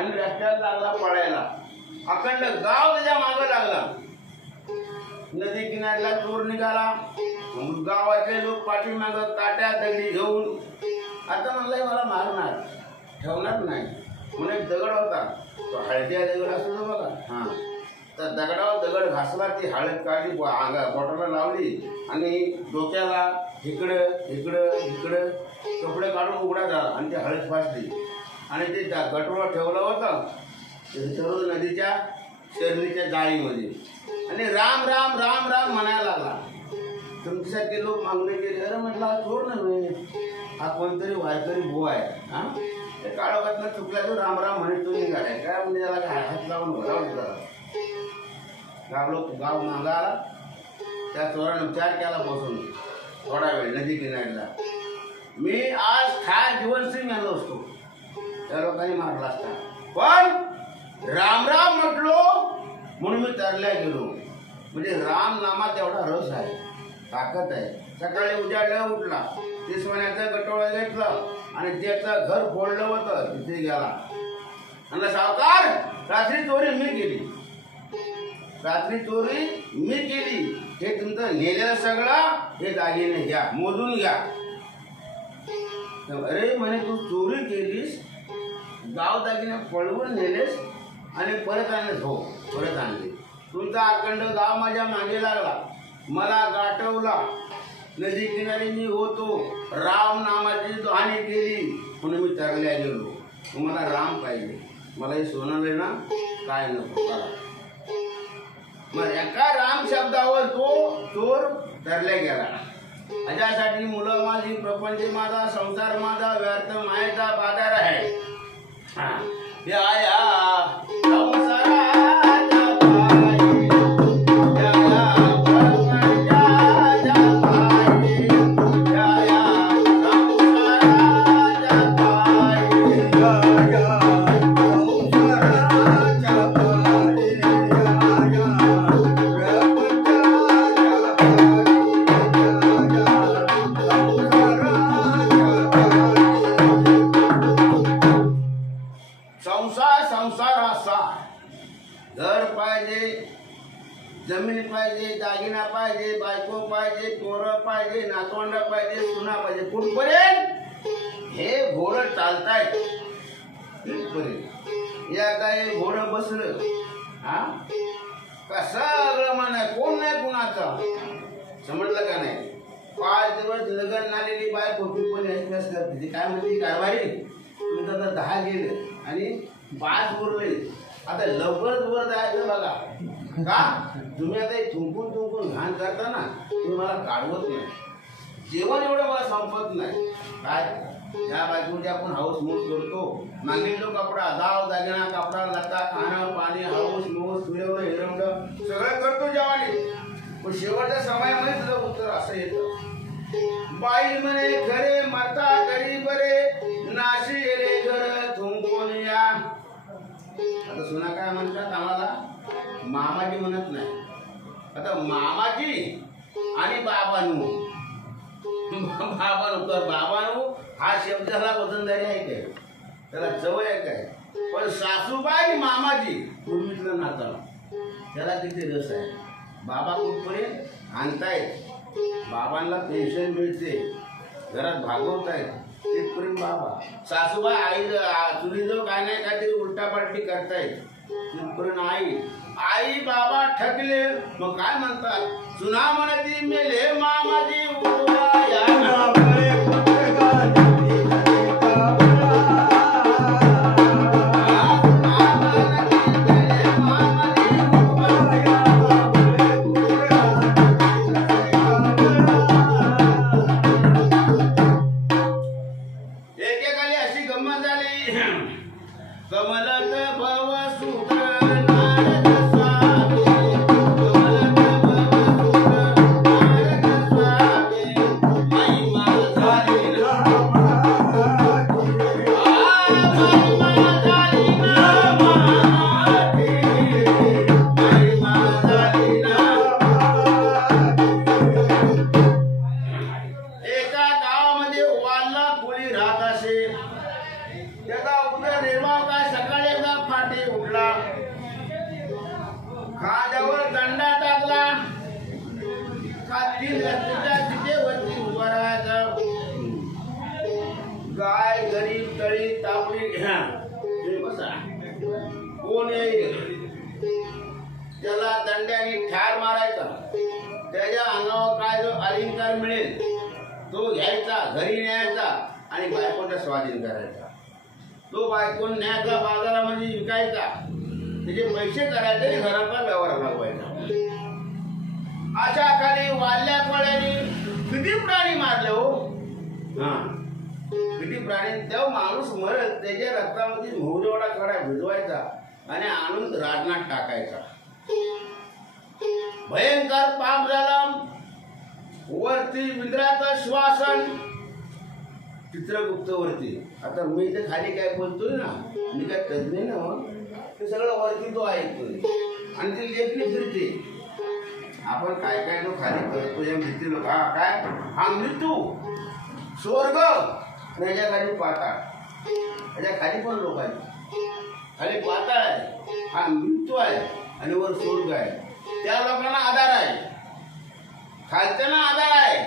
आणि रस्त्यात लागला पळायला. अखंड गाव त्याच्या मागे लागला. नदी किनाऱ्याला चोर निघाला. गावातले लोक पाठीमाग काट्या दगडी घेऊन आता म्हणलं मला मारणार, ठेवणार नाही म्हणून एक दगड होता, तो हळद्या दगड असतो ना बघा, हा, तर दगडावर दगड घासला, ती हळद काढली, बोटाला लावली आणि डोक्याला इकडं इकडं इकडं कपडे काढून उघडा झाला आणि ती हळद फासली आणि ते गटोळा ठेवलं होतं सर्व नदीच्या शर्लीच्या जाळीमध्ये आणि राम राम राम राम म्हणायला लागला. तुमच्यासारखे लोक मागणे केले. अरे म्हटलं हा चोर नव्हे, हा कोणतरी वारकरी भो आहे. हा, ते काळोखातनं चुकला तो राम राम म्हणत तो निघालाय काय म्हणजे त्याला काय हात लावून भरावं. गाव मागा आला. त्या चोराने विचार केला बसून थोडा वेळ नदी किनाऱ्याला, मी आज ठार जीवनसिंग आलो असतो, त्या लोकांनी मारला असता, पण राम राम म्हटलो म्हणून मी तरल्या गेलो. म्हणजे राम नामात एवढा रस आहे, ताकद आहे. सकाळी उजाडल्या उठला, ते सोन्याचं गटोळा घेतलं आणि त्याचं घर फोडलं होतं, तिथे गेला. म्हणलं सावकार, रात्री चोरी मी केली, रात्री चोरी मी केली, हे तुमचं नेलेलं सगळं हे दागिने घ्या, मोजून घ्या. अरे म्हणे तू चोरी केलीस, गाव दागिने पळवून नेलेस आणि परत आणलेस. हो परत आणले. तुमचा अखंड गाव माझ्या मागे लागला, मला गाठवला, नदी किनारी मी होतो, राम नामाची हानी केली म्हणून मी तरल्या गेलो. मला राम पाहिजे, मला हे सोनं ना काय नको. मग एका राम शब्दावर तो चोर तरल्या गेला. याच्यासाठी मुलं माझी, प्रपंच माझा, संसार माझा, व्यर्थ मायेचा बाजार आहे. घर पाहिजे, जमीन पाहिजे, दागिना पाहिजे, बायको पाहिजे, पोरं पाहिजे, नातवंड पाहिजे, सुना पाहिजे. कुठपर्यंत हे घोडं चालतायत तिथपर्यंत. या काय घोडं बसलं हा का सगळं म्हणा, कोण नाही कुणाचा, समजलं का नाही. 5 दिवस लग्न आलेली बायको पण एक्सप्रेस करते, काय म्हणते कारभारी तुमचं तर 10 गेलं आणि 5 उरले. आता लवकरच वर जायचं बघा, का तुम्ही आता थुंकून घाण करता ना, तुम्ही मला काढवत नाही. जेवण एवढं मला संपत नाही. काय या बायकोची आपण हाऊस मूस करतो, मागितलो कपडा, दाव दागिना, कपडा लता, खाणं पाणी, हाऊस मूस, फिरवणं हिरवणं सगळं करतो जेवानी. पण शेवटच्या समयामध्ये तुझं उत्तर असं येतं, बाई म्हणे खरे माता घरी बरे, नाशी रे घर थुंकून या. आता सुना काय म्हणतात आम्हाला, मामाजी म्हणत नाही. आता मामाजी आणि बाबानू, बाबानू हा शब्दाला वजनदारी आहे काय, त्याला जवळ आहे काय. पण सासूबाई मामाजी पूर्वीतलं नातं, त्याला किती रस आहे. बाबा कुठपर्यंत आणतायत, बाबांना पेन्शन मिळते, घरात भागवतायत तिथपर्यंत बाबा. सासूबाई आई चुली जो काय नाही काहीतरी उलटापालटी करतायत तिथपर्यंत आई. आई बाबा ठकले मग काय म्हणतात, सुना म्हणती मेले मामाजी त्याचा उदरनिर्वाह काय. सकाळी एकदा आपली तुम्ही बसा. कोण येईल त्याला दंड्याने ठार मारायचा. त्याच्या अंगावर काय जो अलंकार मिळेल तो घ्यायचा, घरी न्यायचा आणि बायकोचा स्वाधीन करायचा. तो बायकोन न्यायचा, बाजारामध्ये विकायचा, त्याचे पैसे करायचे आणि घराचा व्यवहार लागवायचा. अशा खाली वाल्या कोळ्याने किती प्राणी मारले हो. किती प्राणी. तेव्हा माणूस मरत त्याच्या रक्तामध्ये मोहरेवडा कडा भिजवायचा आणि आणून राजनात टाकायचा. भयंकर पाप झाला. वरती इंद्राचं श्वासन चित्रगुप्त वरती. आता मी इथे खाली काय बोलतोय ना, मी काय तज्ञ ना, ते सगळं वरती तो ऐकतोय आणि ती लेखणी फिरते. आपण काय काय तो खाली करतो या भीती लोक. हा काय, हा मृत्यू, स्वर्ग, याच्या खाली पाताळ. याच्या खाली पण लोक आहेत. खाली पाताळ आहे, हा मृत्यू आहे आणि वर स्वर्ग आहे. त्या लोकांना आधार आहे, खालच्यांना आधार आहे,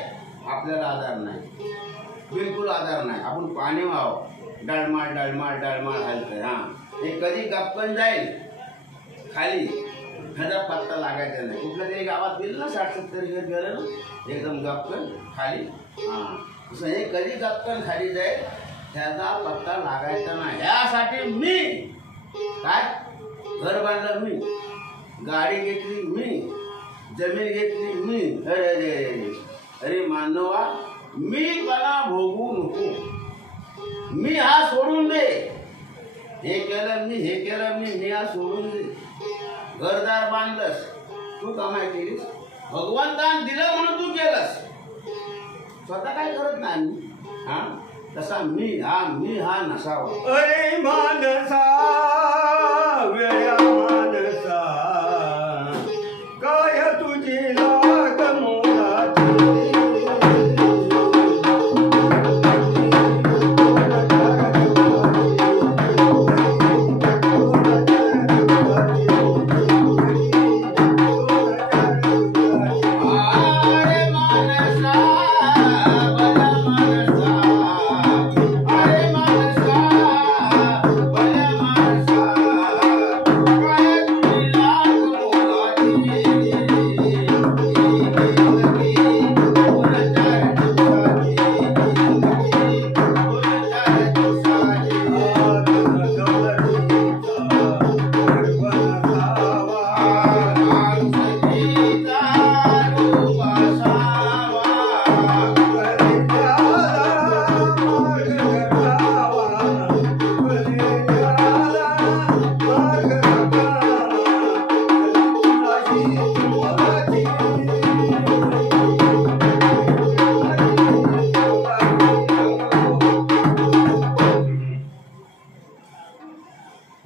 आपल्याला आधार नाही, बिलकुल आधार नाही. आपण पाणी व्हाव, डळमाळ डळमाळ डळमाळ हलतंय. हा, हे कधी गप्पन जाईल खाली, ह्याचा पत्ता लागायचा नाही. कुठल्या तरी गावात गेलं ना 60-70 घर गेलं ना, एकदम गप्पन खाली. हा, तसं हे कधी गप्पन खाली जाईल ह्याचा पत्ता लागायचा नाही. ह्यासाठी मी काय घर बांधलं, मी गाडी घेतली, मी जमीन घेतली, मी. अरे अरे अरे मानवा, मी मला भोगू नको. मी हा सोडून दे. हे केलं मी, हे केलं मी हा सोडून दे. घरदार बांधलंस, तू कमाई केलीस, भगवंतान दिलं म्हणून तू केलंस, स्वतः काय करत नाही. हा, तसा मी हा नसावा. अरे मानसा, वेळा मानसा, काय तुझी लाग मोलाची.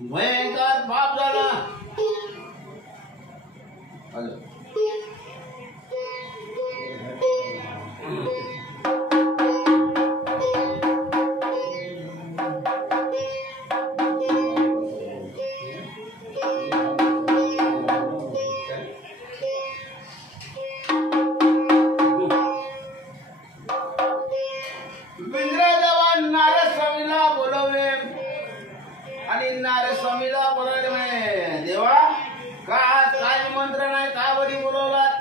भयंकर पाप झाला. इंद्रदेवान नारद स्वामीला बोलवले आणि नारद स्वामीला बोलावले म्हणे, देवा का काय मंत्र नाही, का बरी बोलवलात.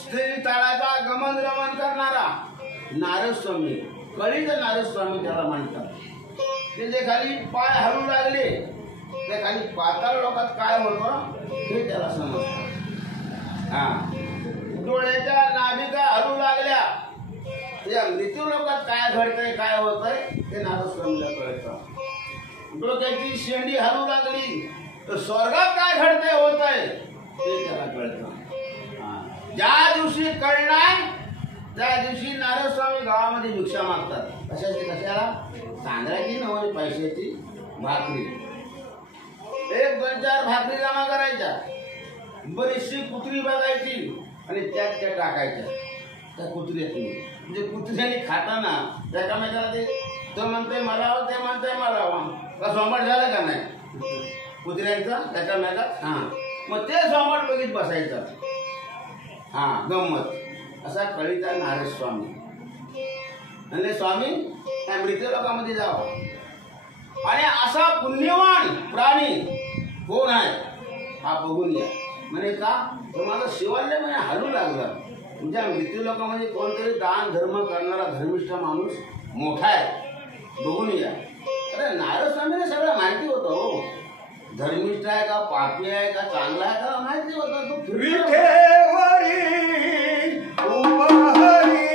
स्त्री ताळाचा गमन रमन करणारा नारद स्वामी, कळीचा नारद स्वामी त्याला म्हणतात. त्याचे खाली पाय हलू लागले, त्या खाली पाताळ लोकात काय होतं हे त्याला समजतं. हा, डोळ्याच्या नाभिका हलू लागल्या, त्या मृत्यू लोकात काय घडतंय काय होतंय ते नारद स्वामीला कळतं. डोक्याची शेंडी हलू लागली तर स्वर्गात काय घडतंय होतंय ते त्याला कळतं. ज्या दिवशी कळणार त्या दिवशी नारद स्वामी गावामध्ये भिक्षा मागतात. कशाची, कशाला, तांदळाची नव्हे पैशाची भाकरी. 1-2-4 भाकरी जमा करायच्या, बरीचशी कुत्री बघायची आणि त्यात त्या टाकायच्या त्या कुत्र्यातून. म्हणजे कुत्र्याने खाताना एकामेकाला तो म्हणतोय मला, ते म्हणतोय मला, का सोमवार झालं का नाही कुत्र्यांचा एकामेकात. हा, मग ते सोमवार बघित बसायचं. हा, गंमत. असा कळीचा नारद स्वामी. आणि स्वामी त्या मृत लोकांमध्ये जावा आणि असा पुण्यवान प्राणी कोण आहे हा बघून या. म्हणे का तर माझा शिवालय म्हणे हलू लागला. तुमच्या मृत्यू लोकांमध्ये कोणतरी दान धर्म करणारा धर्मिष्ठ माणूस मोठा आहे बघून या. अरे नारद स्वामीला सगळं माहिती होतं हो. धर्मिष्ठ आहे का पापी आहे का चांगला आहे का माहिती होतं. तो विठेवरी उपहरी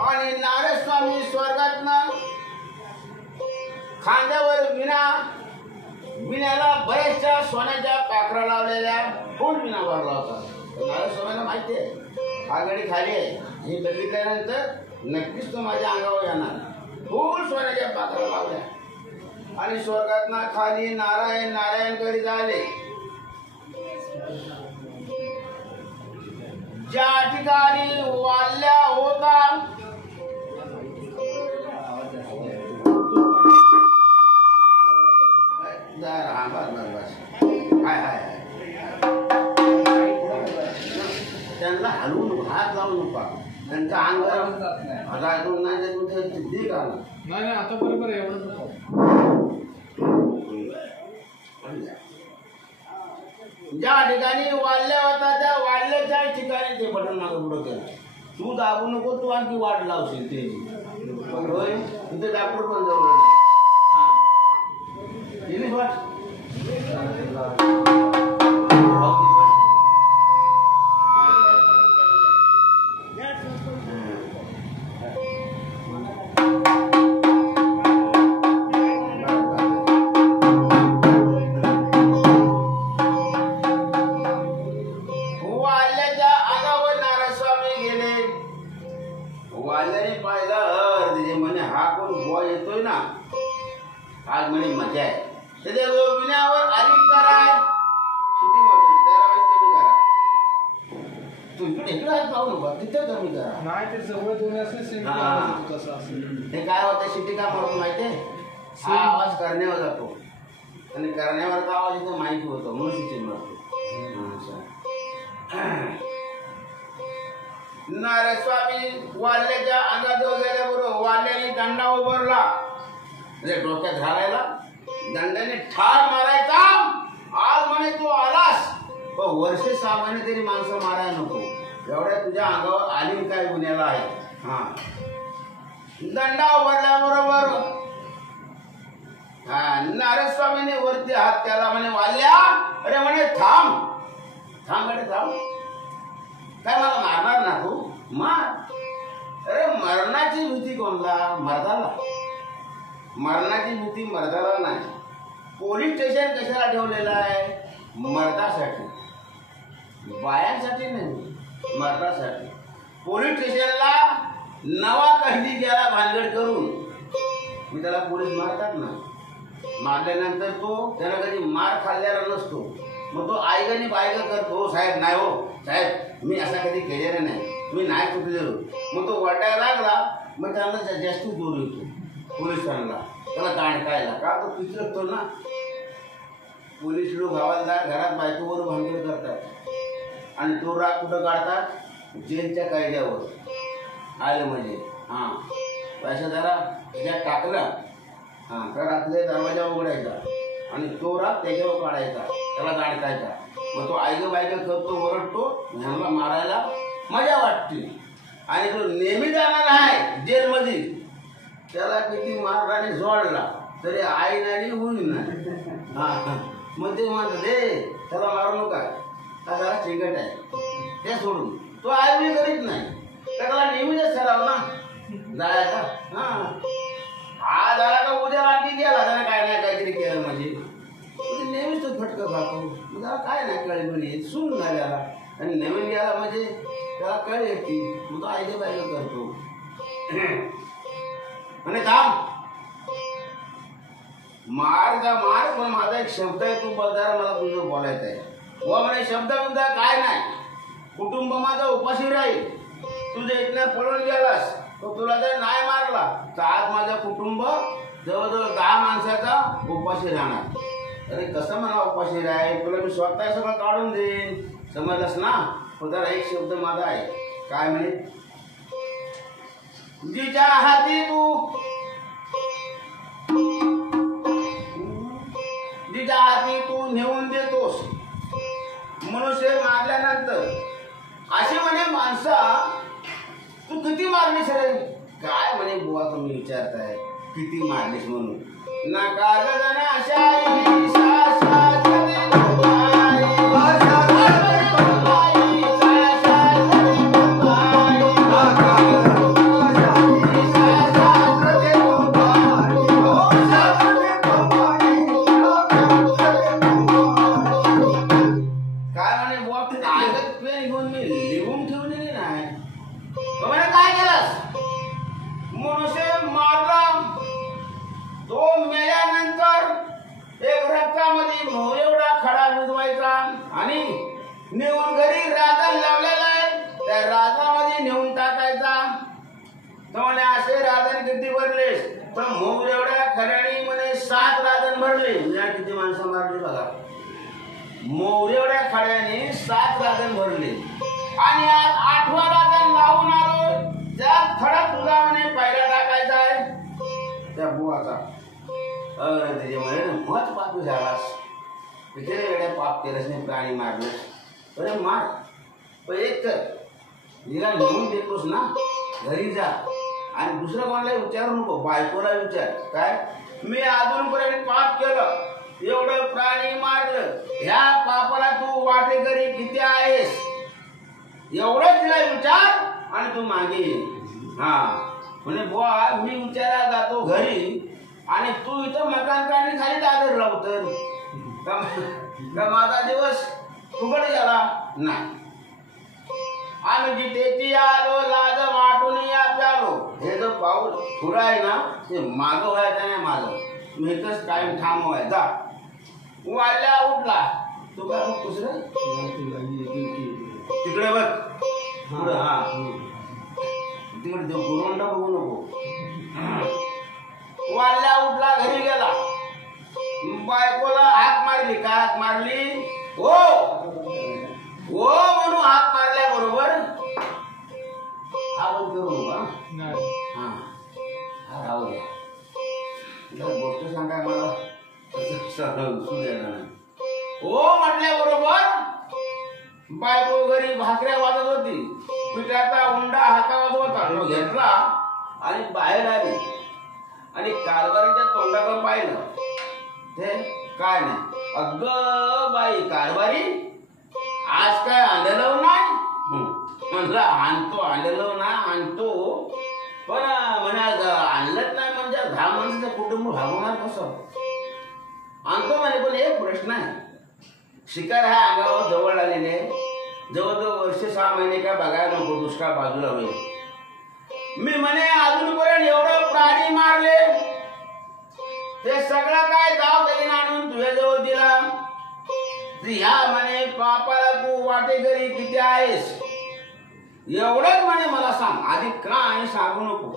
आणि नारद स्वामी स्वर्गातनं खांद्यावर विण्याला बऱ्याचशा सोन्याच्या पाखरा लावलेल्या फुल विणा भरला होता. नारद स्वामीला माहिती आहे हा गडी खाली आहे. हे बघितल्यानंतर नक्कीच तो माझ्या अंगावर येणार. फुल सोन्याच्या पाखरा लावल्या आणि स्वर्गातनं खाली नारायण नारायणकडे झाले. ज्या ठिकाणी वाल्या होता त्यांना हलवून हात लावू नका. त्यांच्या अंगावर सिद्धी का नाही आता बरोबर आहे. ज्या ठिकाणी वाल्ल्या होता त्या वाल्याच्या ठिकाणी ते बटन मागं पुढं केलं. तू दाबू नको, तू आणखी वाट लावशील त्याची. होय तिथे डॉक्टर पण जवळ वाट वाल्याने पाहिलं त्याचे म्हणे हा कोण बुवा येतोय ना आज म्हणे मजा आहे. त्याच्या विण्यावर आली करा शिटी मारतो त्याला कमी करा. तू इकडे हात लावू नका तिथे कमी करा. नाही ते जवळ दोन ते काय होतं शिटी का मारतो माहितीये. हा आवाज करण्यावर जातो आणि करण्यावरचा आवाज इथं माहिती होतो म्हणून शिटी मारतो. नारद स्वामी वाल्याच्या अंगाजवळ गेल्याबरोबर वाल्याने दंडा उभारला. म्हणजे डोक्यात घालायला दंडाने ठार मारायचा. आज म्हणे तू आलास पण वर्षे 6 महिने तरी माणसं मारायला नको. एवढ्या तुझ्या अंगावर आली काय गुन्ह्याला आहे. हा दंडा उभारल्याबरोबर हा नारदस्वामीने वरती हात त्याला म्हणे वाल्या, अरे म्हणे थांब थांब अरे थांब, काय मला मारणार ना तू? मार. अरे मरणाची भीती कोणला? मर्दाला. मरणाची भीती मर्दाला नाही. पोलीस स्टेशन कशाला ठेवलेलं आहे? मर्दासाठी, बायांसाठी नाही, मर्दासाठी. पोलीस स्टेशनला नवा कैदी गेला भानगड करून, मी त्याला पोलीस मारतात ना, मारल्यानंतर तो त्याला कधी मार खाल्लेला नसतो, मग तो आयगनी बायग करतो, हो साहेब नाही, हो साहेब मी असा कधी केलेला नाही, मी नाही चुकलेलो. मग तो वाटायला लागला, मग त्यांना जास्त दूर येतो पोलिसांना, त्याला काढायला का तो पिचरतो ना. पोलीस लोक हवालदार घरात बायकोवर भांडण करतात आणि तो राग कुठं काढतात? जेलच्या कायद्यावर आलं म्हणजे. हां पैसा जरा त्याच्यात टाकला, हां तर आपले दरवाजा उघडायचा आणि तो राग त्याच्यावर काढायचा, त्याला गाडकायचा. मग तो आयग बायग करतो, ओरडतो, ह्यांना मारायला मजा वाटते. आणि तो नेहमी जाणार आहे जेलमध्ये, त्याला किती मारणाने जोडला तरी आई नाही होईल नाही. हां मग ते म्हणतात दे त्याला मारू नका, हा जरा चिंकट आहे, ते सोडून तो आईवडी करीत नाही, त्याला नेहमीच सराव ना जायचा. हां हा झाला का उद्या आणखी गेला, त्याला काय नाही काहीतरी केलं म्हणजे नेहमीच तो फटकं खातो. मग त्याला काय नाही कळेल म्हणजे सून झाल्याला, आणि नवीन गेला म्हणजे त्याला कळ येते, मग तो आईचे बायको करतो. म्हणे थांब मार का मार, पण माझा एक शब्द आहे, तू बघा मला तुझं बोलायचं आहे. हो म्हणे शब्द तुमचा काय नाही, कुटुंब माझं उपाशी राहील, तुझ्या इथनं पळून गेलास तो तुला जर नाही मारला तर आज माझं कुटुंब जवळजवळ 10 माणसाचा उपाशी राहणार. अरे कसं मला उपाशी राहील, तुला मी स्वतः सगळं काढून देईन, समजलंस ना. पण जरा एक शब्द माझा आहे, काय म्हणे, जिच्या हाती तू जिच्या हाती तू नेऊन देतोस, मनुष्य मारल्यानंतर अशी म्हणे माणसा तू किती मारलीस रे? काय म्हणे बुवा तुम्ही विचारताय किती मारलीस म्हणून? ना कागद ना शाई आणि नेऊन घरी राजा लावलेला आहे, त्या राजामध्ये नेऊन टाकायचा. तर म्हणे असे राजन किती भरलेस? तर मोग एवढ्या खऱ्याने म्हणे 7 राजन भरले. या किती माणसं मारली बघा, मोग एवढ्या खड्याने 7 राजन भरले. आणि आज 8वा राजन लावून आलो, त्यात खडा तुझा म्हणे पहिला टाकायचा आहे त्या बुवाचा. अरे त्याच्यामुळे मत पापी झालास, तिथे वेड्या पाप केलंस नाही, प्राणी मारलंस. अरे मार, पण एक कर, हिला नेऊन देतोस ना घरी जा, आणि दुसरं कोणाला विचारू नको, बायकोला विचार, काय मी अजूनपर्यंत पाप केलं, एवढं प्राणी मारलं, ह्या पापाला तू वाटेकरी किती आहेस, एवढं तिला विचार आणि तू मागे ये. हा म्हणे बुवा मी विचारायला जातो घरी आणि तू इथं मकान काढणी खाली दादर लावतं, का माझा दिवस फुकट गेला नाही. आम्ही जिथे आलो लाज वाटून या प्यालो. हे जो पाऊल पुढं आहे ना ते मागं व्हायचं नाही माझं, मी इथंच कायम थांबवाय जा. वाढल्या उठला तू काय बघ दुसरं तिकडे बघ पुढं, हा तिकडे देव गुरुंडा बघू नको. वाढल्या उठला घरी गेला, बायकोला हाक मारली, काय हाक मारली? हो हो म्हणून हाक मारल्याबरोबर हा बंद करू नका, हा हा राहू द्या, गोष्ट सांगाय मला हो म्हटल्याबरोबर बायको घरी भाकऱ्या वाजत होती, पिठाचा उंडा हातावर होता, तो घेतला आणि बाहेर आली आणि कारभारीच्या तोंडाकडे पाहिलं. ते काय नाही. अगं बाई कारभारी आज काय आलेलं नाही. म्हणलं आणतो ना आणतो, पण म्हणे आणलंच नाही म्हणजे 10 माणसाचं कुटुंब भागवणार कसं. आणतो म्हणे, पण एक प्रश्न आहे. शिकार हा अंगावर जवळ आलेले, जवळजवळ वर्ष 6 महिने काय बघायला नको, दुष्काळ बाजूला होईल. मी म्हणे अजूनपर्यंत एवढं प्राणी मारले, ते सगळं काय गाव तरी आणून तुझ्याजवळ दिला. ह्या म्हणे पापाला तू वाटेकरी किती आहेस एवढंच म्हणे मला सांग, आधी का आणि सांगू नको.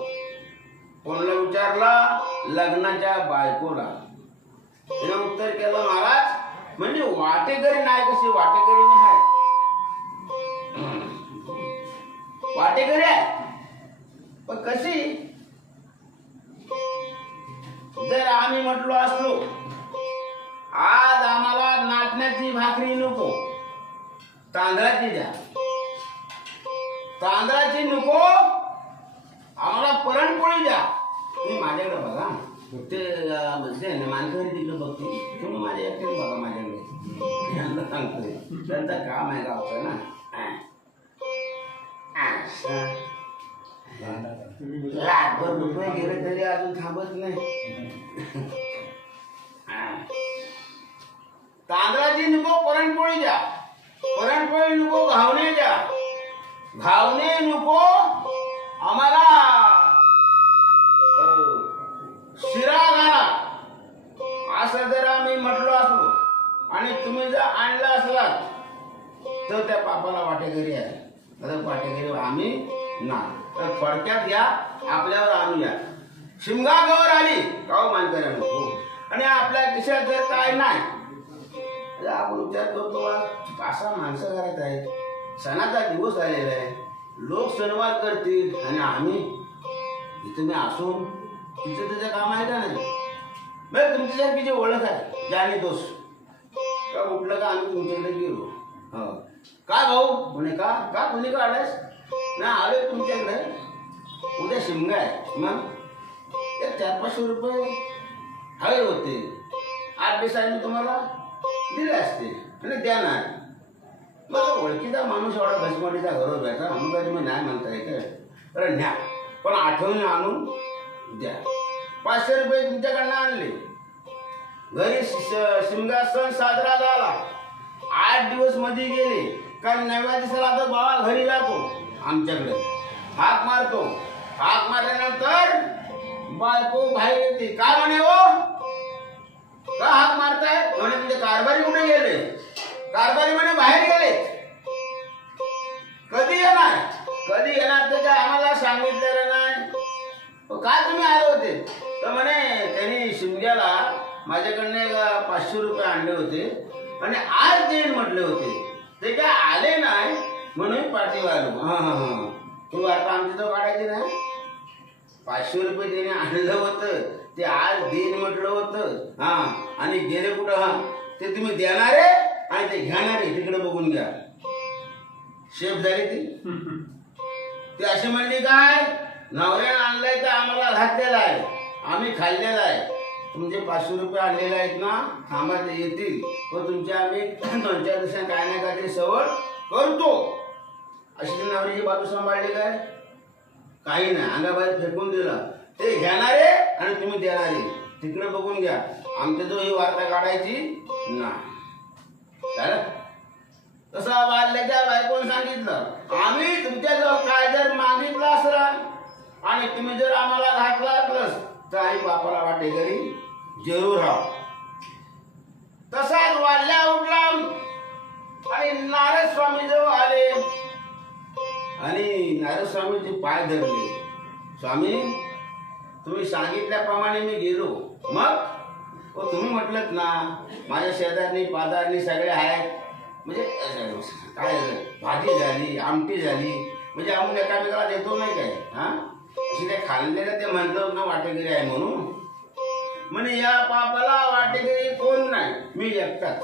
कोणाला विचारला? लग्नाच्या बायकोला. तिने उत्तर केलं, महाराज म्हणजे वाटेकरी नाही, कशी वाटेकरी नाही, वाटेकरी आहे पण कशी. जर आम्ही म्हटलो असलो आज आम्हाला नाचण्याची भाकरी नको, तांदळाची द्या, तांदळाची नको आम्हाला पुरणपोळी द्या. तुम्ही माझ्याकडे बघा, ते मानकरी तिकडे बघते, तुम्ही माझ्या एकटेच बघा माझ्याकडे. यांना सांगतोय त्यांचं काम आहे गावचं ना. लाखभर रुपये गेले तरी अजून थांबत नाही. तांदळाची नको पुरणपोळी द्या, पुरणपोळी नको घावणे द्या, घावणे नको आम्हाला शिरा घाला. असं जर आम्ही म्हटलो असलो आणि तुम्ही जर आणला असलात तर त्या पापाला वाटेकरी आहे. वाटेकरी आम्ही ना, तर थोडक्यात या आपल्यावर आणूया. शिमगा गवर आली गाव मानकऱ्या नको, आणि आपल्या खिशात जर काय नाही, आपण विचार करतो 5-6 माणसं घरात आहेत, सणाचा दिवस आलेला आहे, लोक सणवार करतील आणि आम्ही इथं मी असून तिचं त्याचं काम आहे का नाही. मग तुमच्यासारखी जी ओळख आहे जाणी दोष का उठलं का आम्ही तुमच्याकडे गेलो. हो का भाऊ म्हणे, का का कोणी का आलास ना, आलोय तुमच्याकडे, उद्या शिमगा आहे. मग 400-500 रुपये हवे होते, 8 दिवसांनी तुम्हाला दिले असते आणि देणार. मला ओळखीचा माणूस एवढा घसमडीचा घरोर व्हायचा, अमुकाची मी नाही म्हणता येत अरे न्या, पण आठवणी आणून द्या. 500 रुपये तुमच्याकडनं आणले, घरी शिमगा सण साजरा झाला, 8 दिवस मध्ये गेले का 9व्या दिवसाला आता बाबा घरी जातो आमच्याकडे, हाक मारतो. हाक मारल्यानंतर बायको बाहेर येते. काय म्हणे हो, का हाक मारताय म्हणे, तुमचे कारभारी कुठे गेले. कारभारी म्हणे बाहेर गेले. कधी येणार, कधी येणार ते काय आम्हाला सांगितलेलं नाही. काय तुम्ही आले होते तर म्हणे त्यांनी शिमग्याला माझ्याकडनं 500 रुपये आणले होते आणि आज देईन म्हटले होते, ते काय आले नाही म्हणून पाठीवर आलो. हा तू आता आमची तो काढायची ना. 500 रुपये त्याने आणलं होतं, ते आज देईन म्हटलं होतं. हा आणि गेले कुठं, हा ते तुम्ही देणारे आणि ते घेणारे तिकडे बघून घ्या. शेफ झाली ती अशी म्हणली, काय नवऱ्यानं आणलंय तर आम्हाला घातलेला आहे, आम्ही खाल्लेला आहे. तुमचे 500 रुपये आणलेले आहेत ना, थांबा ते येतील, पण तुमच्या आम्ही 2-4 दिवसांनी काय नाही काहीतरी सवड करतो. अशी ती नवऱ्याची बाजू सांभाळली काय, काही नाही, अंगाबाहेर फेकून दिलं. ते घेणारे आणि तुम्ही देणारे तिकडे बघून घ्या, आमच्या जो ही वार्ता काढायची नाही. तसं वारल्याच्या बायकोने सांगितलं, आम्ही तुमच्याजवळ काय जर मागितलं असलं आणि तुम्ही जर आम्हाला घातलाच तर आई बापाला वाटेकरी जरूर राहा. तसाच वाढल्या उठला आणि नारद स्वामी जवळ आले आणि नारद स्वामीचे पाय धरले. स्वामी तुम्ही सांगितल्याप्रमाणे मी गेलो. मग तुम्ही म्हटलत ना माझ्या शेजारनी पादारनी सगळे आहेत, म्हणजे काय भाजी झाली, आमटी झाली, म्हणजे आम्ही एकामेकाला देतो नाही काय. हा अशी काय खाल्लेलं ते म्हटलं ना वाटेकरी आहे म्हणून. म्हणे या पापाला वाटेकरी कोण नाही, मी एकटाच.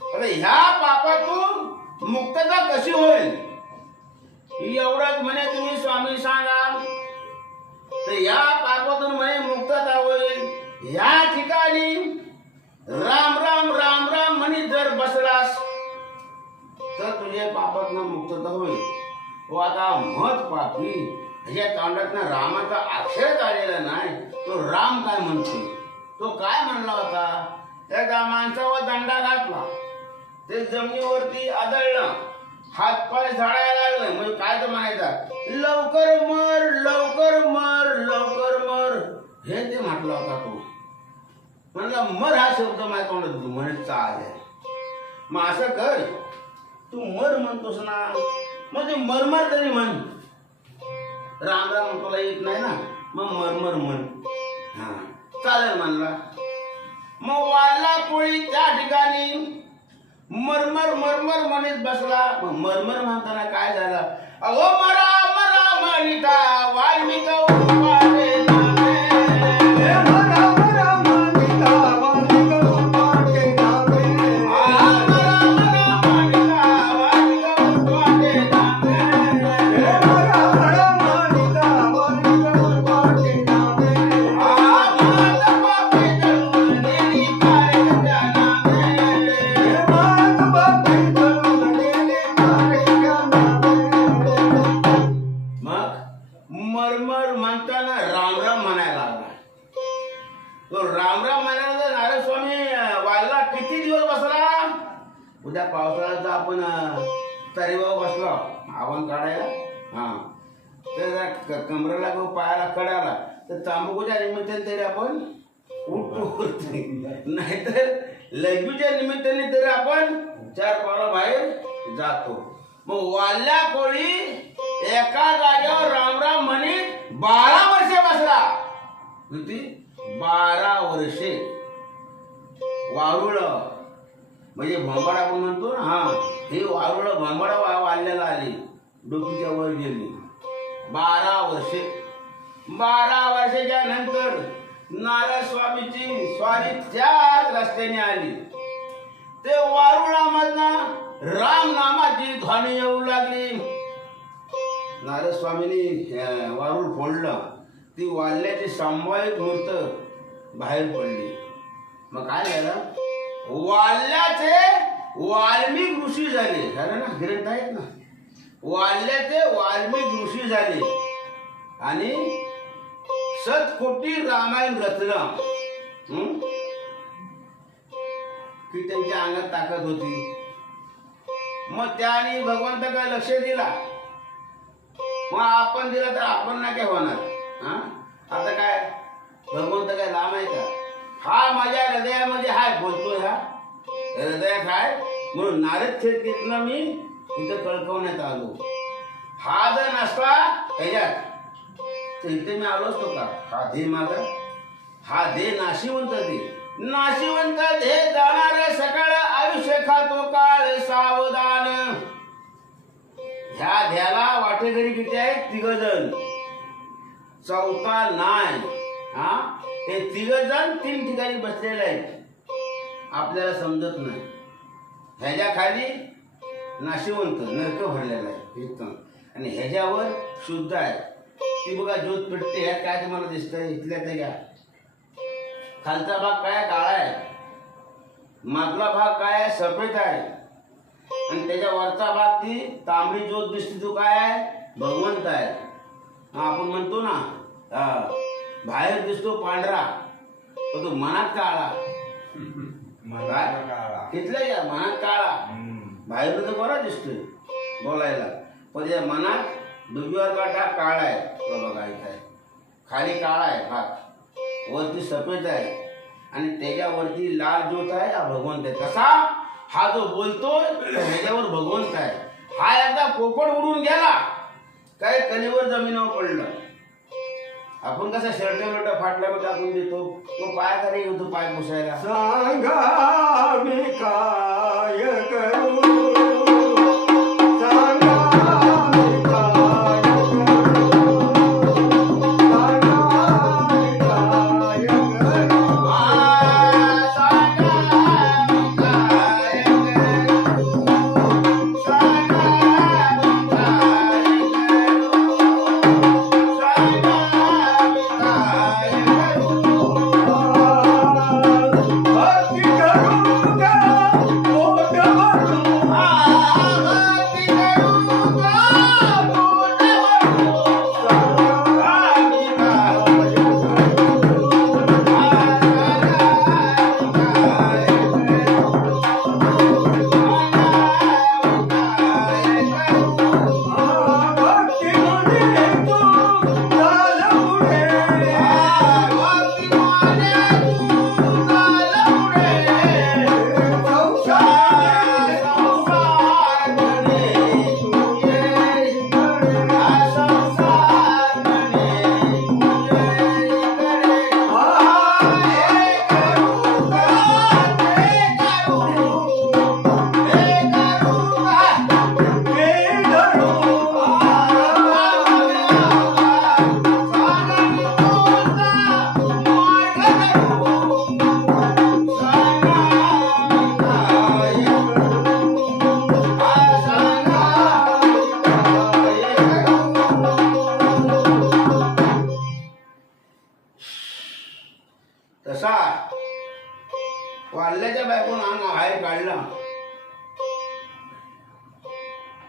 आता ह्या पापातून मुक्तता कशी होईल एवढंच म्हणे तुम्ही स्वामी सांगा. तर या पापातून म्हणे मुक्तता होईल. ह्या ठिकाणी तर तुझे पापातनं मुक्तता होईल. तो आता मत पापी ह्याच्या तोंडातनं रामाचा अक्षरच आलेला नाही. तो राम काय म्हणतोय, तो काय म्हणला होता, त्या माणसावर दंडा घातला, ते जमिनीवरती आदळलं, हातपाय झाडायला लागले. म्हणजे काय तर म्हणायचं, लवकर मर लवकर मर लवकर मर, हे ते म्हटलं होता. तो म्हणला मर हा शब्द माझ्या तोंडात म्हणचा आहे. मग असं कर, तू मर म्हणतोस ना, मग ते मरमर तरी म्हण. राम राम तुला येत नाही ना, मग मरमर म्हण. हा चालेल म्हणला. मग वाला कोळी त्या ठिकाणी मरमर मरमर म्हणत बसला. मग मरमर म्हणताना काय झालं, अहो मरा मरा म्हणता वाल्मिक उद्या पावसाळ्याचा आपण तरीभाव बसलो आव्हान काढायला. हा तर कमरेला किंवा पायाला कडाला तर तांबूच्या निमित्ताने तरी आपण उठतो, नाहीतर लघवीच्या निमित्ताने तरी आपण 4 पावला बाहेर जातो. मग वाल्या कोळी एका जागेवर रामराम म्हणीत 12 वर्षे बसला. किती? 12 वर्षे. वारुळ म्हणजे भोंबाड आपण म्हणतो ना, हा हे वारुळ भोंबाड वाढल्याला आली, डोकीच्या वर गेली. 12 वर्षे. 12 वर्षाच्या नंतर नारद स्वामीची स्वारी त्याच रस्त्याने आली. ते वारुळामधनं राम नामाची ध्वनी येऊ लागली. नारद स्वामींनी वारुळ फोडलं, ती वाल्याची संभावित मूर्त बाहेर पडली. मग काय झालं, वाल्याचे वाल्मिक ऋषी झाले. झालं ना, ग्रंथ आहेत ना, वाल्याचे वाल्मिक ऋषी झाले आणि 7 कोटी रामायण रचलं. की त्यांच्या अंगात ताकद होती. मग त्याने भगवंताकडे लक्ष दिला. मग आपण दिला तर आपण नाही काय होणार. हा आता काय भगवंत काय लांब आहे का, हा माझ्या हृदयामध्ये हाय, बोलतोय, हा हृदयात हाय. म्हणून नारद क्षेत्रीतनं मी इथं कळकवण्यात आलो. हा जर नसता ह्याच्यात तर इथे मी आलो असतो का. हा दे माझा, हा दे नाशिवंत दे, नाशिवंत दे जाणार सकाळ आयुष्य खातो काळ सावधान. ह्या ध्याला वाटेघरी किती आहेत, 3 जण, 4था नाही. हा हे 3 जण 3 ठिकाणी बसलेले आहेत, आपल्याला समजत नाही. ह्याच्या खाली नाशिवंत नरक भरलेला आहे आणि ह्याच्यावर शुद्ध आहे. ती बघा ज्योत पेटते. ह्यात काय तुम्हाला दिसतंय, इथल्या ते घ्या. खालचा भाग काय काळा आहे, मधला भाग काय सफेद आहे आणि त्याच्या वरचा भाग ती तांबडी ज्योत दिसते, तो काय आहे, भगवंत आहे. आपण म्हणतो ना, बाहेर दिसतो पांढरा पण तो मनात काळा. तिथल्या या मनात काळा, बाहेर तर बरा दिसतोय बोलायला, पण या मनात डुबीवर काटा काळा आहे. तो बघा इथे खाली काळा आहे भाग, वरती सफेद आहे आणि त्याच्यावरती लाल ज्योत आहे, हा भगवंत आहे. कसा हा जो बोलतोय ह्याच्यावर भगवंत आहे. हा एकदा पोपट उडून गेला काय कलीवर जमिनीवर पडलं. आपण कसा शर्ट बिर्ट फाटला मी टाकून देतो, तो पायाखाली येतो पाय पुसायला. सांगा मी काय करू,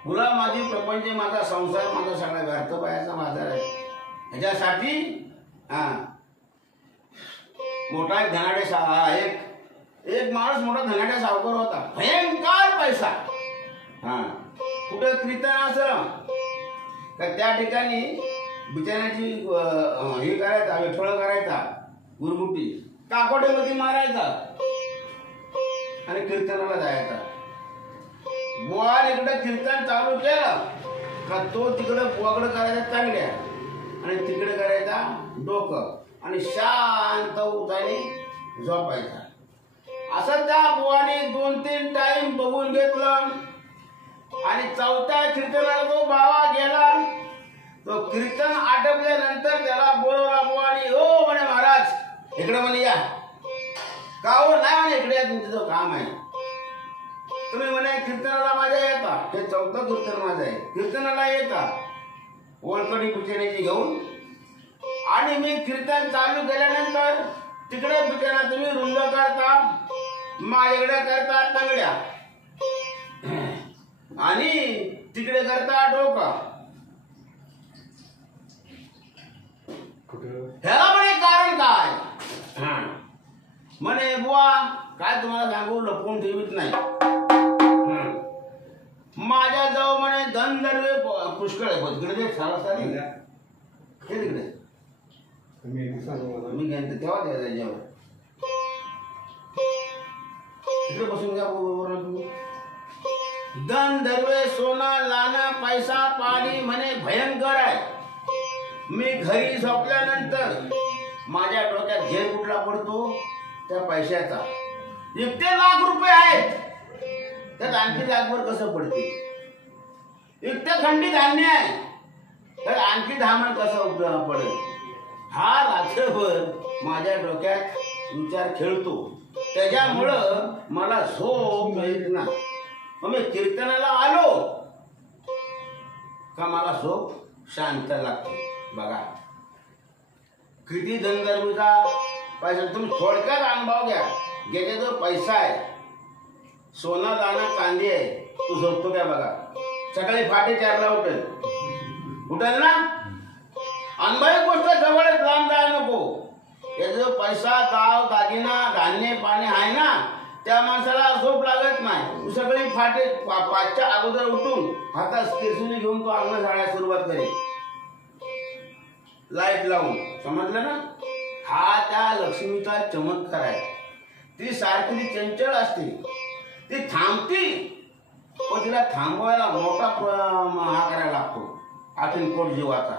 तुला माझी प्रपंच, माझा संसार, माझा सगळा व्यर्थ पायाचा बाजार आहे. ह्याच्यासाठी मोठा एक धनाढ्य एक माणूस मोठा धनाढ्य सावकार होता, भयंकर पैसा. कुठं कीर्तन असं तर त्या ठिकाणी बिचाऱ्याची हे करायचा, विठ्ठळ करायचा, गुरगुटी काकोड्यामध्ये मारायचा आणि कीर्तनाला जायचा. बुवा इकडे कीर्तन चालू केलं का तो तिकडे बुवाकडे करायचा तांगड्या आणि तिकडे करायचा डोकं आणि शांत उताने झोपायचा. असं त्या बुवाने 2-3 टाइम बघून घेतलं आणि चौथ्या कीर्तनाला तो बाबा गेला. तो कीर्तन आटपल्यानंतर त्याला बोलवला बुवानी, हो म्हणे महाराज इकडे म्हणे या. का हो? नाही म्हणे इकडे या, तुमचं काम आहे. तुम्ही म्हणे कीर्तनाला माझ्या येता, हे 4थं कीर्तन माझं आहे, कीर्तनाला येता ओळखडी बिचाऱ्याची घेऊन आणि मी कीर्तन चालू केल्यानंतर तिकडे बिचारा तुम्ही रुंद करता, माझ्याकडे करता तांगड्या आणि तिकडे करता डोकं. ह्याला म्हणे कारण काय? म्हणे बुवा काय तुम्हाला सांगू, लपवून ठेवीत नाही. माझ्या जवळ म्हणे धनदर्वे पुष्कळ आहे. तिकडे सारासारी हे तिकडे मी घेतो तेव्हा द्यायचा जेवण. तिकडे बसून घ्या बरोबर तुम्ही. धन दर्वे सोना लाना पैसा पाणी म्हणे भयंकर आहे. मी घरी झोपल्यानंतर माझ्या डोक्यात घेर कुठला पडतो त्या पैशाचा. इतके लाख रुपये आहेत, त्यात आणखी लाखभर कसं पडते. इतके खंडी धान्य आहे, तर आणखी धामण कसं पडेल. हा रात्रभर माझ्या डोक्यात विचार खेळतो, त्याच्यामुळं मला झोप येत ना. मग मी कीर्तनाला आलो का मला झोप शांत लागते. बघा किती धनगर्मीचा पैसा. तुम्ही थोडक्यात अनुभव घ्या. ज्याच्याजवळ पैसा आहे, सोना दाना कांदी आहे, तू झोपतो काय बघा. सकाळी 4:30ला उठेल ना. अनुभवी गोष्ट जवळच लांब जायला नको. याचा पैसा गाव दागिना धान्य पाणी आहे ना, त्या माणसाला झोप लागत नाही. सगळी 5च्या अगोदर उठून हातात किरसुनी घेऊन तो अंगण झाडायला सुरुवात करेल, लाईट लावून. समजलं ना. हा त्या लक्ष्मीचा चमत्कार आहे. ती सारखी चंचल असते, ती थांबती पण तिला थांबवायला मोठा हा करायला लागतो. 8 कोट जीवाचा.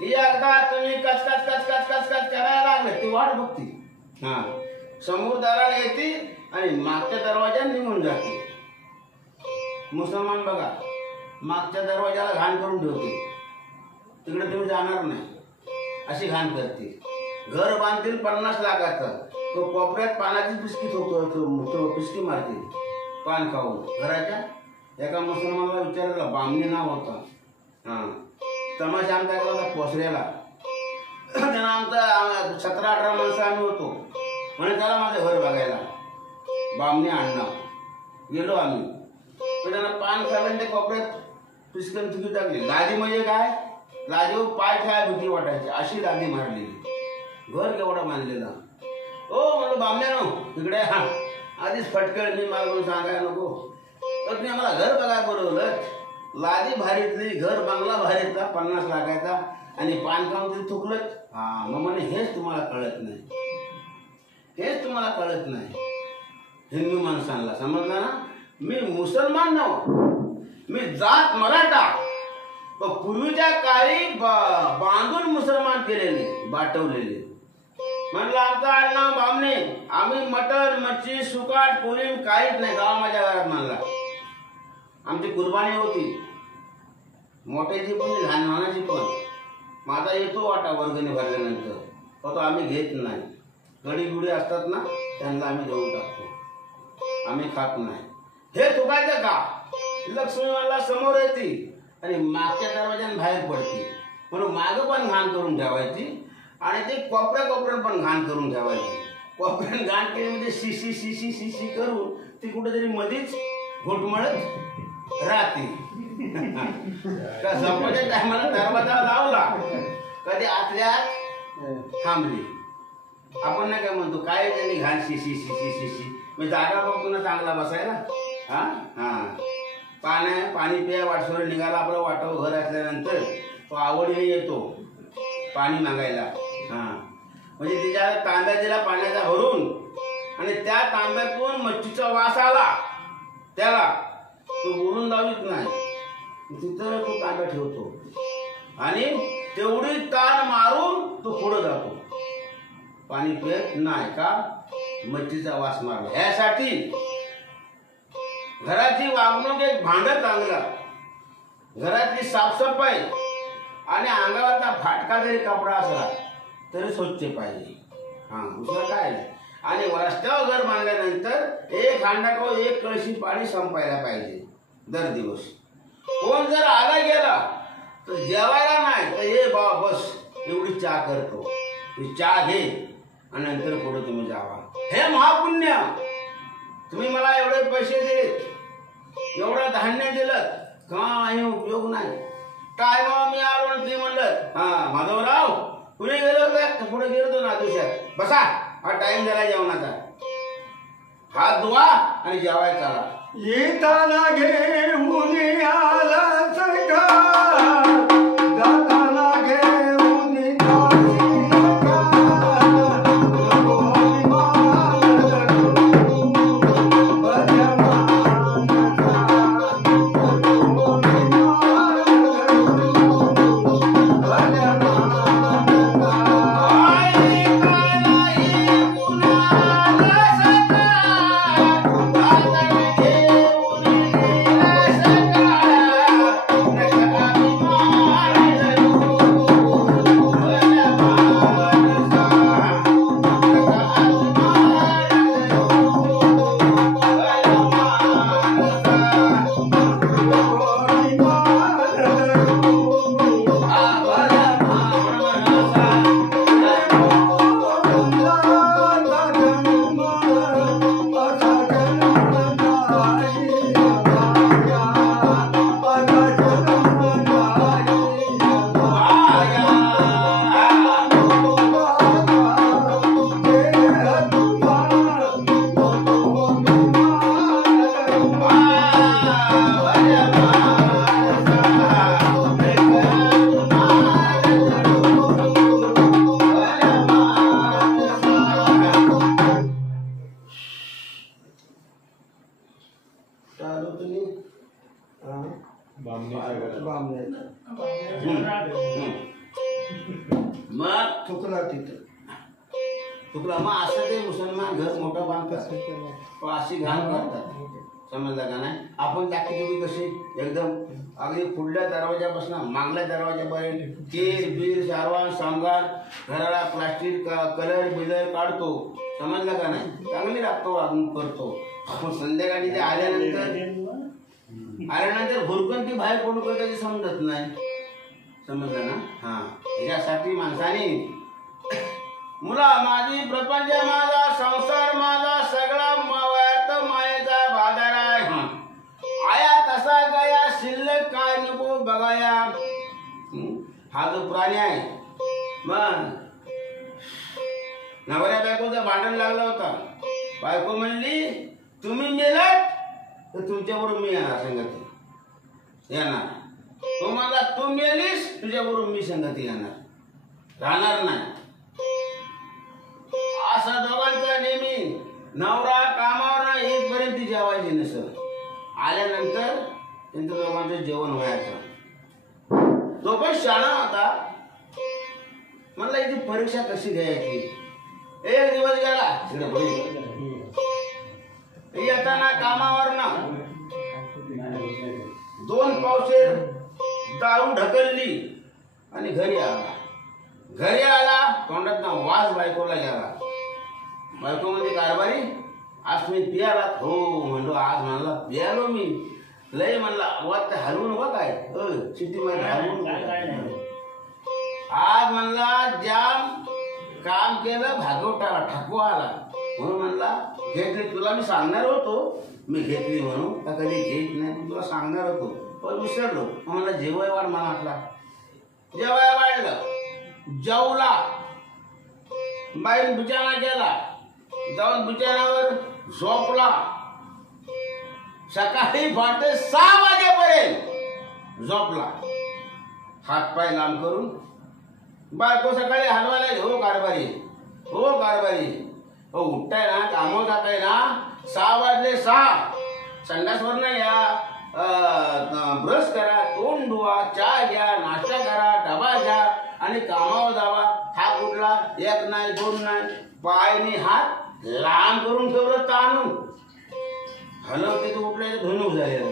एकदा तुम्ही कचकच कचकच कचकच करायला लागले ती वाट बघती. समोर दाराला येते आणि मागच्या दरवाज्यात निघून जाते. मुसलमान बघा मागच्या दरवाजाला घाण करून ठेवते, तिकडे तुम्ही जाणार नाही अशी घाण करते. घर बांधतील 50 लाखाचं, तो कोपऱ्यात पानाची पिसकी मारते पान खाऊन. घराच्या एका मुसलमानाला विचारलं, बामणी नाव होता. तमाशा आमचा होता पोसऱ्याला. त्यांना आमचा 17-18 माणसं आम्ही होतो. म्हणे त्याला माझं घर बघायला बामणी आणणार. गेलो आम्ही, तर त्यांना पान खाल्लं ते कोपऱ्यात पिसकन चुकी टाकली. लादी म्हणजे काय, लादीवर पाय ठेवाय भीती वाटायची अशी लादी मारलेली. घर केवढा बांधलेला. हो म्हणलं बामण्यानो तिकडे आधीच फटकळ मी मला कोण सांगायला नको. तर तुम्ही आम्हाला घर बघायला बोलवलं. लादी भारीतली, घर बंगला भारीतला 50 लाखाचा आणि पान खाऊन ते चुकलं. मग म्हणे हेच तुम्हाला कळत नाही, हेच तुम्हाला कळत नाही हिंदू माणसांना. समजलं ना. मी मुसलमान नव्ह, मी जात मराठा. पण पूर्वीच्या काळी बांधून मुसलमान केलेले, बाटवलेले. म्हणलं आमचं आडनाव बामणे, आम्ही मटण मच्छी सुकाट पोळी काहीच नाही. गावा माझ्या घरात म्हणला. आमची कुर्बानी होती, मोठ्याची पण लहानाची पण. माझा येतो वाटा वर्गणी भरल्यानंतर, तो आम्ही घेत नाही. गडी गुडी असतात ना त्यांना आम्ही देऊन टाकतो, आम्ही खात नाही. हे चुकायचं का. लक्ष्मी मला समोर येते आणि मागच्या दरवाज्याने बाहेर पडते. म्हणून मागं पण घाण करून ठेवायची आणि ते कोपऱ्यात पण घाण करून ठेवायची. कोपऱ्यात घाण केली म्हणजे शिशी करून ती कुठेतरी मध्येच घोटमळत राहते. का झोपाच्या टायमाला दरवाजा लावला कधी आतल्या थांबली. आपण नाही काय म्हणतो काय त्यांनी घाण शिशी शिशी शिशी मी जागा बघतो ना चांगला बसायला. हा हा पाणी प्या वाटसवर निघाला आपलं वाटावं घर असल्यानंतर तो आवडीने येतो पाणी मागायला. हा म्हणजे तिच्या तांब्या दिला पाण्याचा भरून आणि त्या तांब्यातून मच्छीचा वास आला त्याला तो बोलून लावित नाही तिथं तो तांब्या ठेवतो आणि तेवढी ताण मारून तो पुढं जातो. पाणी पित नाही का मच्छीचा वास मारला. ह्यासाठी घराची वागणूक एक भांडं चांगलं घरातली साफसफाई आणि अंगावरचा फाटका जरी कपडा असला तरी स्वच्छ पाहिजे. हा दुसरं काय नाही. आणि रस्त्यावर घर बांधल्यानंतर एक हांडाको एक कळशी पाणी संपायला पाहिजे दर दिवस. कोण जर आला गेला तर जेवायला नाही तर ये बा बस एवढी चहा करतो ती चहा घे आणि नंतर पुढे तुम्ही जावा. हे महापुण्य. तुम्ही मला एवढे पैसे दिलेत एवढं धान्य दिलं काही उपयोग नाही. काय बाबा मी आलो आणि तुम्ही म्हणलं हा माधवराव कुणी गेलो होतं पुढे गेलो ना दिवसात बसा हा टाइम झाला जेवणाचा हात धुवा आणि जेवायला चला. येताना घेऊन आला सरकार जाताना घेऊन मग चुकला तिथं चुकला मग असं ते मुसलमान घर मोठं बांधतात अशी घाण करतात. समजलं का नाही. आपण दाखवली कशी एकदम अगदी पुढल्या दरवाजापासून मागल्या दरवाजापर्यंत केर बीर सारवान सांगार घराला प्लास्टिक कलर बिलर काढतो. समजलं का नाही. चांगली लागतो अजून करतो. आपण संध्याकाळी ते आल्यानंतर भुरकंती बाहेर पडू का त्याची समजत नाही. समजलं ना. हा यासाठी माणसाने मुला माझी प्रपंच माझा संसार माझा सगळा मावयात मायेचा बाजार आहे. आया तसा गया शिल्लक काय नको बघाया. हा जो प्राणी आहे मग नवऱ्या बायकोचं भांडण लागलं होतं. बायको म्हणली तुम्ही मेलात तर तुमच्याबरोबर मी येणार संगती येणार. तो मला तू मेलीस तुझ्याबरोबर मी संगती येणार राहणार नाही. असं दोघांचं नेहमी नवरा कामावर येईपर्यंत जेवायची नसत. आल्यानंतर त्यांचं दोघांचं जेवण व्हायचं. तो पण शाळा होता. म्हणला याची परीक्षा कशी घ्यायची. एक दिवस गेला येताना कामावर ना 2 पावशेर दारू ढकलली आणि घरी आला तोंडात ना वास बायकोला गेला. बायको म्हणजे कारभारी आज तुम्ही पियालात. हो म्हणलो आज म्हणला पियालो मी लय म्हणला वाट हलवून व काय सिटी मध्ये हलवून आज म्हणला जाम काम केलं भागवटा ठाकवा आला म्हणून म्हणला घेतली. तुला मी सांगणार होतो मी घेतली म्हणून, का कधी घेत नाही पण तुला सांगणार होतो पण विसरलो. म्हणला जेवाय वाढ मला वाटला. जेवाय वाढलं, जेवला, बाई बिचाना केला, जाऊन बिचाऱ्यावर झोपला. सकाळी पहाटे 6 वाजेपर्यंत झोपला, हातपाय लांब करून. बायको सकाळी हलवायला हो कारभारी, हो कारभारी, हो उठताय ना कामं जाताय ना 6 वाजले 6. संडासवरनं या, ब्रश करा, तोंड धुवा, चहा घ्या, नाश्ता करा, डबा घ्या आणि कामावर जावा. हा कुठला 1 नाही 2 नाही, पायने हात लांब करून ठेवलं ताणून. हलवते तर उठले धुणूक झालेलं.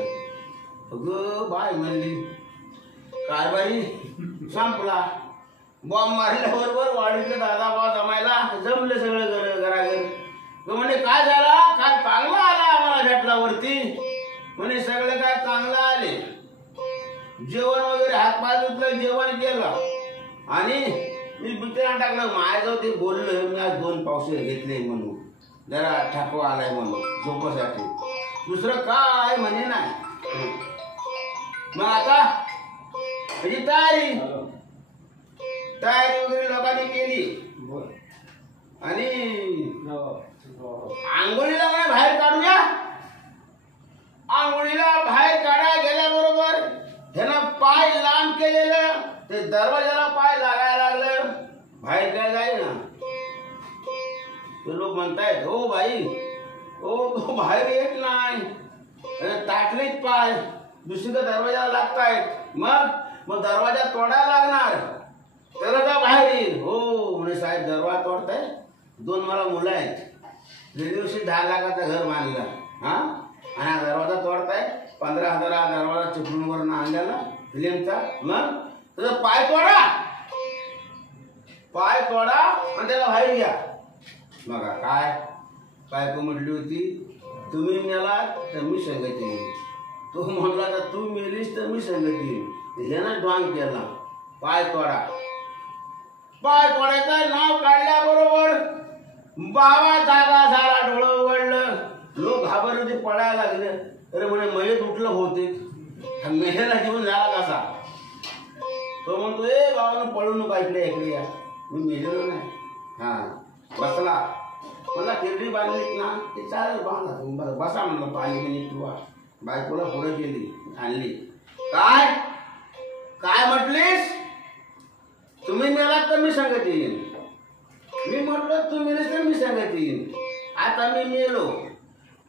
अगं बाय म्हणली कारभारी संपला. बॉम्ब मारल्याबरोबर वाडीतले दादा बा जमायला जमले सगळं घराघर. तो म्हणे काय झाला, काय चांगला आला आम्हाला भेटला वरती. म्हणे सगळे काय चांगलं आले, जेवण वगैरे हातपाय धुतलं, जेवण केलं आणि मी बिचारा टाकलं. माझं ते बोललं मी आज 2 पावसे घेतले म्हणून, जरा ठाकवा आलाय म्हणून झोपासाठी, दुसरं काय म्हणे नाही. मग आता म्हणजे तयारी वगैरे लोकांनी केली आणि आंघोळीला काय बाहेर काढूया. आंघोळीला बाहेर काढायला गेल्याबरोबर ह्यानं पाय लांब केलेलं, ते दरवाजाला पाय लागायला लागलं. बाहेर काय जाईल ना, ते लोक म्हणतायत हो बाई हो तो बाहेर येत नाही, ताटलीत पाय दुसरीकडे दरवाजाला लागतायत. मग दरवाजा तोडायला लागणार त्याला का बाहेर येईल. हो म्हणे साहेब दरवाजा तोडताय, 2 मला मुलं आहेत, गेल्या दिवशी 10 लाखाचं घर बांधलं हा, आणि हा दरवाजा तोडताय. 15,000 दरवाजा चिपळूणवरून आणलेला फिल्मचा. मग त्याचा पाय तोडा आणि त्याला बाहेर घ्या. बघा काय बायको म्हटली होती, तुम्ही मेलात तर मी संगत येईल. तो म्हणला तर तू मेलीस तर मी संगत येईल. ह्यानं ड्रॉंग केला, पाय तोडा. पाय तोडायचं नाव काढल्याबरोबर बाबा जागा झाला, डोळं उघडलं. लोक घाबरले, ते पळायला लागले. अरे म्हणे मयत उठलं होते, मेलेला जीवन झाला कसा. तो म्हणतो ए बाबानं पळू नको, इकडे या, मी मेलेलो नाही. हा बसला, मला किरडी बांधलीत ना, ते चालेल बांधा, बसा म्हणलं पाणी बिनी किंवा. बायकोला पुढे गेली, आणली. काय काय म्हटलीस, तुम्ही मेलात तर मी सांगत येईन. मी म्हटलं तू मेलीस तर मी सांगत येईन. आता मी मेलो,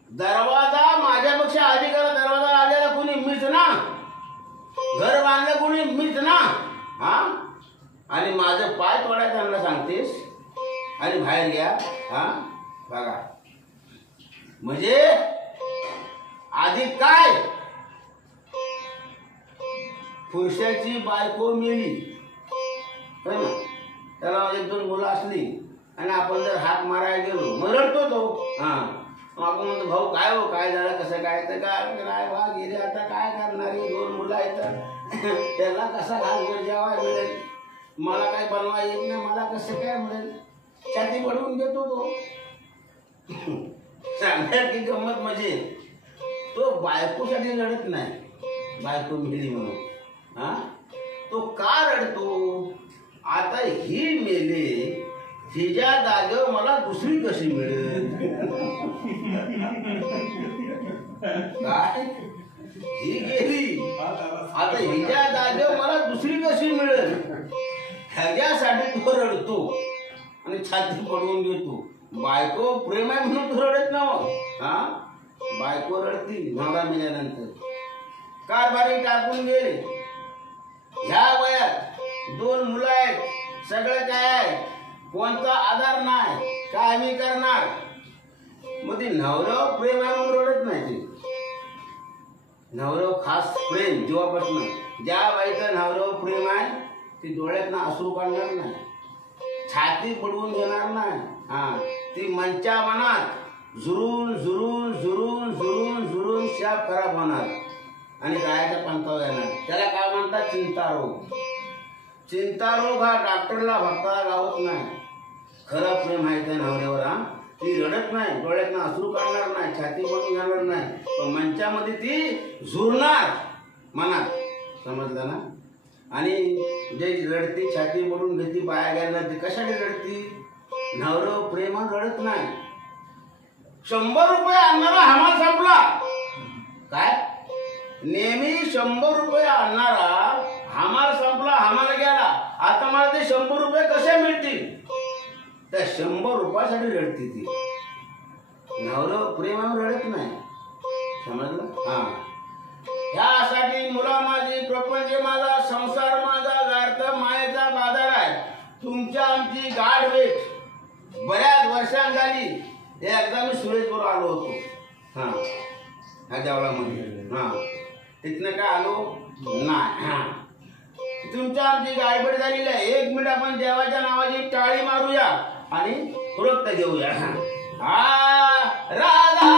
दरवाजा माझ्यापेक्षा अधिकार दरवाजा आलेला कुणी मीच ना, घर बांधलं कुणी मीच ना. हा आणि माझं पाय तोडायचं त्यांना सांगतेस आणि बाहेर घ्या. हा बघा म्हणजे आधी काय, पुरुषाची बायको मेली ना, त्याला 1-2 मुलं असली आणि आपण जर हात मारायला गेलो मरडतो तो. हा आपण म्हणतो भाऊ काय हो काय झालं, कसं काय, तर काय बा गेले, आता काय करणार, 2 मुलं आहेत, त्याला कसा घास जेव्हा मिळेल, मला काय बनवा येत नाही, मला कसं काय मिळेल, छाती पडवून घेतो तो. सांगण्यात की गंमत म्हणजे तो बायकोसाठी लढत नाही, बायको मेली म्हणून. हा तो का रडतो, आता ही मेले, हिच्या जागेवर मला दुसरी कशी मिळेल. काय ही गेली, आता हिच्या जागेवर मला दुसरी कशी मिळेल, ह्याच्यासाठी तो रडतो आणि छाती पडवून घेतो. बायको प्रेम आहे म्हणून तो रडत ना. हा बायको रडती नवरा मेल्यानंतर. कारभारी टाकून गेले, ह्या वयात 2 मुलं आहेत, सगळं काय आहे, कोणता आधार नाही, काय मी करणार. मग ती नवरा प्रेम आहे म्हणून रडत नाही. ती नवरा खास प्रेम जीवापासून, ज्या बाईचं नवरा प्रेम आहे ती डोळ्यातनं अश्रू काढणार नाही, छाती पडवून घेणार नाही. हा ती मनच्या मनात झुरून झुरून झुरून झुरून झुरून शाप खराब होणार आणि गायचा पंथावर येणार. त्याला काय म्हणतात, चिंतारोग. चिंतारोग हा डॉक्टरला भक्ताला गावत नाही. खरं प्रेम आहे त्या नवऱ्यावर. हा ती रडत नाही, डोळ्यातनं अश्रू काढणार नाही, छाती बनून जाणार नाही, पण मंचामध्ये ती झुरणार मनात, समजलं ना? आणि जे रडती, छाती बनून घेती, पाया घ्यायला ती कशाने रडती? नवरं प्रेमात रडत नाही. 100 रुपये आणणारा हमाल संपला काय? नेहमी 100 रुपये आणणारा हमाल संपला, हमाल गेला, आता मला ते 100 रुपये कसे मिळतील? त्या 100 रुपयासाठी रडती ती. नवरं प्रेमावर रडत नाही, समजलं? हा. ह्यासाठी मुला माझी, प्रपंच माझा, संसार माझा, गार्थ मायेचा बाजार आहे. तुमच्या आमची गाठ भेट बऱ्याच वर्षांत झाली. एकदा मी सुरेशवर आलो होतो, हा, ह्या देवळामध्ये. हा, तिथनं काय आलो नाही. हा, तुमच्या आमची गाठभेट झालेली आहे. 1 मिनिट आपण देवाच्या नावाची टाळी मारूया आणि रक्त घेऊया. हा, राधा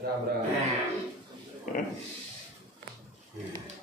राम राम. हम्म.